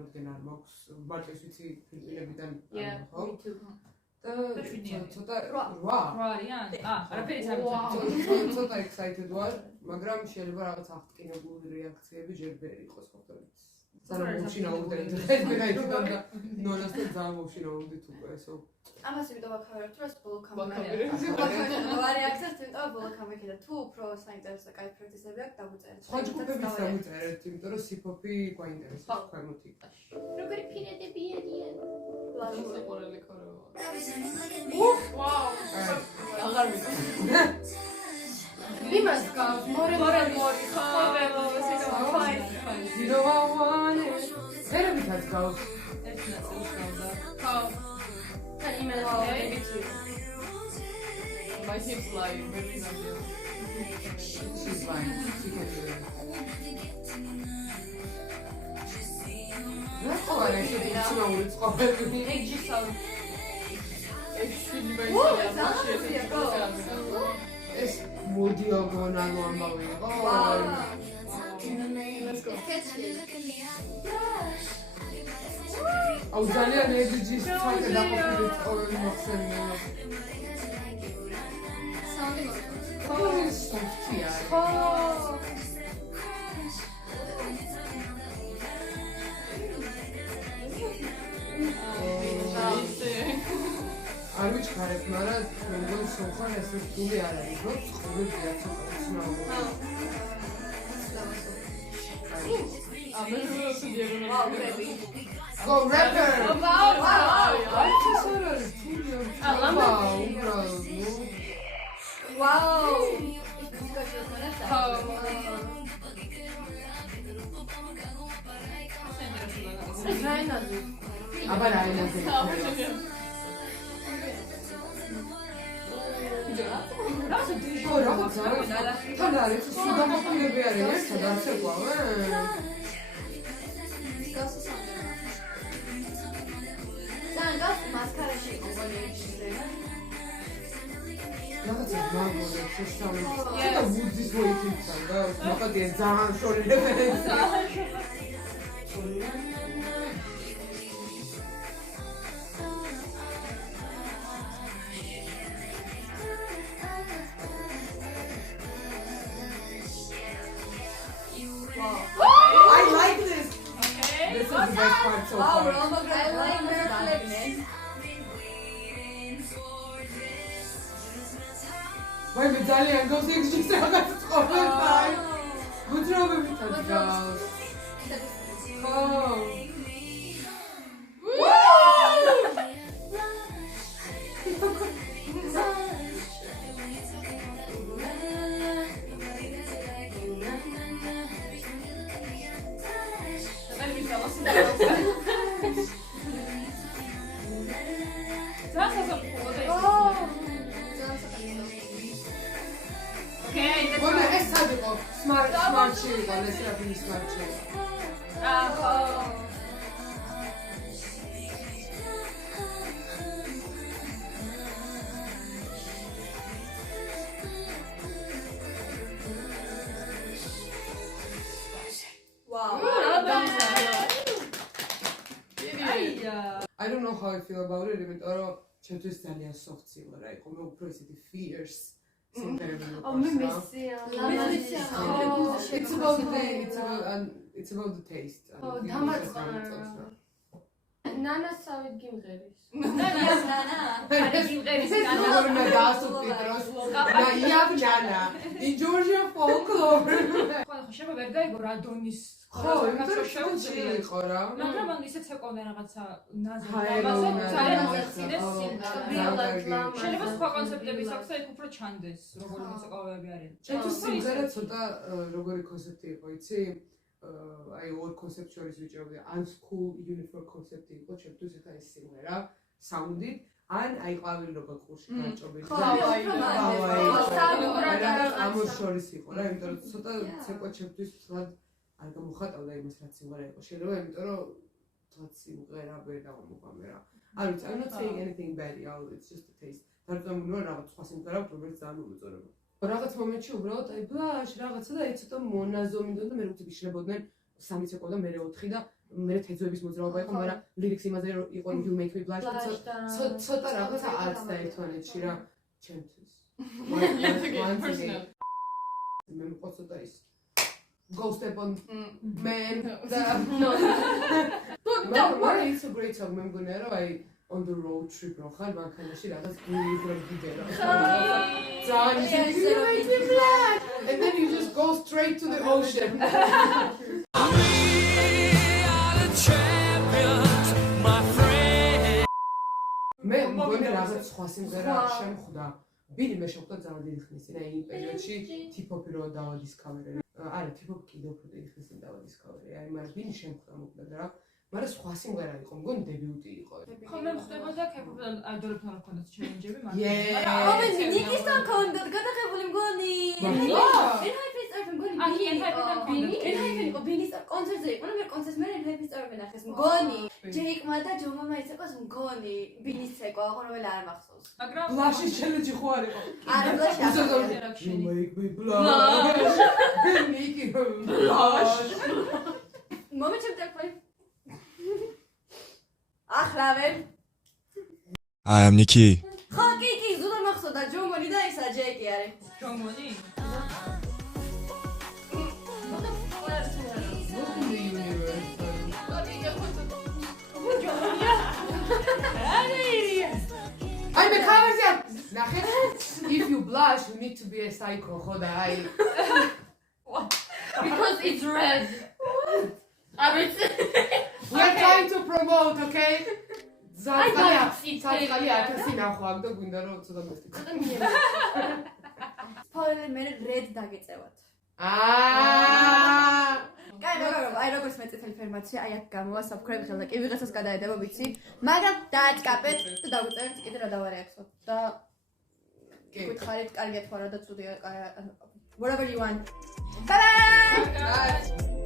წარმოდგენ არ მაქვს მარტოს ვიცი ფილიპინებიდან ხო? და ცოტა 8 არიან? არაფერი არ ცოტა excited ვარ, მაგრამ შეიძლება რაღაც აღტკინებული რეაქციები ჯერ ვერ იყოს ყოფილიც. ძალიან მოშინაურდებით ეს მე გაიცნო და ნონასთან ძალიან მოშინაურდით უკვე ესო. ამას იმიტომ ვაქავერებ, თუ ეს ბოლო კამერა რეაქციას იმიტომ ბოლო კამერა და თუ უფრო საინტერესო კაი პრაქტიკები აქვს დაგვწერეთ. სხვა ჯგუფების დაგვწერეთ, იმიტომ რომ სიფოფი გვაინტერესებს ქვემოთი. როგორი პირადები არიან? ლაშოყორელი ქოროა. ვაუ! აღარ ვიცი. იმას გავს, მორე ხაველო, You know I want it. ერებითაც გავს. ეს ნაწილს გავდა. ხო. და იმენა ვიგიჩი. My hips lie very nicely. She's fine. She can do it. რა ყოველ ეს ვიცნობთ ყოველდღე. ეგჯისავ. ეს შვიდი ბაიცია, ეს მოდიოგონალო ამბავი იყო. Let's go. აუ ძალიან ეძიჯის ცალკე დაყოფილი ყოველი მოხსენია. საუნდი მოხდა. ხო, ის სოფტია. ხო. არ ვიჩქარებ, მაგრამ როგორ სოხარ ეს თული არ არის, რომ ცხოვრებია ცოტა ცნობილი. Go rapper! ცოტა ვუძის მოიქიცან და მაგადია ძალიან შორი რეფერენცია. I like this. Okay. This is the best part so far. I like the flips. Why me ძალიან გოსიქში რაღაც ყოველდღე. გუძრობები თავს. ხო. Smart shit, let's have a smart shit. Wow. I don't know how I feel about it, იმიტომ რომ ჩემთვის ძალიან soft სიმღერა იყო, მე უფრო ისეთი fierce Oh, me messy. It's about the taste. Oh, Nana saw it gimgeris. Nana. In Georgia folklore. შეიძლება ვერ გაიგო რა დონის ხო, იმიტომ შეუძლია იყო რა. მაგრამ მან ისეც ეკონდა რაღაცა ნაზი. ძალიან მოიხსნეს სიმღერა. შეიძლება სხვა კონცეპტების აქვს და იქ უფრო ჩანდეს, როგორი მუსიკალები არიან. ჩემთვის სიმღერა ცოტა როგორი კონცეპტი იყო, იცი? აი ორ კონცეპტ შორის ვიჭრობდი. ან cool uniform კონცეპტი იყო ჩემთვის ახლა ეს სიმღერა, საუნდით, ან აი ყვავილობა ყურში გაჭობილი. ამორ შორის იყო რა, იმიტომ რომ ცოტა ცეკვა ჩემთვის თლად არ გამოხატავდა იმას რაც სიმღერა იყო. შეიძლება იმიტომ რომ თლად სიმღერა ვერ დავამოყვამე რა. არ ვიცი, I'm not saying anything bad, it's just a taste. დარწმუნებული ვარ რაღაც სხვა სიმღერა რომელიც ძალიან მომეწონება. რაღაც მომენტში უბრალოდ აი ბლაშ რაღაცა და აი ცოტა მონაზო მინდოდა და მე როცა ვიშლებოდნენ 3 ცეკვა და მე 4 და მე თეძოების მოძრაობა იყო, მაგრამ ლირიქს იმაზე იყო You Make Me Blush. ცოტა რაღაცა არც და ერთმანეთში რა ჩემთვის. მე მყავს ცოტა ის Go step on man. But it's a great song. მე მგონია რომ აი on the road trip რო ხარ მანქანაში რაღაც გულიგრამ გიგერო. And then you just go straight to the ocean. მე მგონია რაღაც სხვა სიმღერა შემხვდა. ბილი მე შეხვდა ძალიან დიდი ხნის წინ, აი იმ პერიოდში ტიპ-ჰოპი რო დავადისკავერე. არა, ტიპ-ჰოპი კიდევ უფრო დიდი ხნის წინ დავადისკავერე. აი მაგრამ ბილი შემხვდა მოკლედ რა. მაგრამ სხვა სიმღერა იყო, მგონი დებიუტი იყო. ხო მე ხდებოდა K-pop აიდოლებთან არ ქონდათ ჩელენჯები, მაგრამ ნიკისთან ქონდათ გადაღებული მგონი. ბინის კონცერტზე იყო, მაგრამ კონცერტს მე ჰეპი სტარი ნახეს მგონი. ჯეიკმა და ჯომამა იცეკვას მგონი. ბინის ცეკვა, ხო რომელი არ მახსოვს. მაგრამ ბლაშის ჩელენჯი ხო არ იყო? არა, ბლაში არ იყო. You make me blush. ნიკი blush. მომეჩემ ტელეფონი. ახრავენ. I am Nikki. ხო, კი, ზუსტად მახსოვდა ჯომონი და ისა ჯეიკი არის. ჯომონი? აი მე კავერზე ნახე if you blush you need to be a psycho ხო და აი Because it's red. we're trying to promote okay ზალია it's ზალია აკასი ნახო აქ და გვინდა რომ ცოტა მესტი სპოილერ მე რედ დაგეწევათ. კაი, როგორც მე წითელი ინფორმაცია აი აქ გამოვა subscribe ხელდა კი ვიღაცას გადაედება ვიცი, მაგრამ დააჭკაპეთ და დაგვიწერეთ კიდე რა დავარეაქცოთ და გითხარით კარგია თუ არა და ცუდია whatever you want. Bye bye.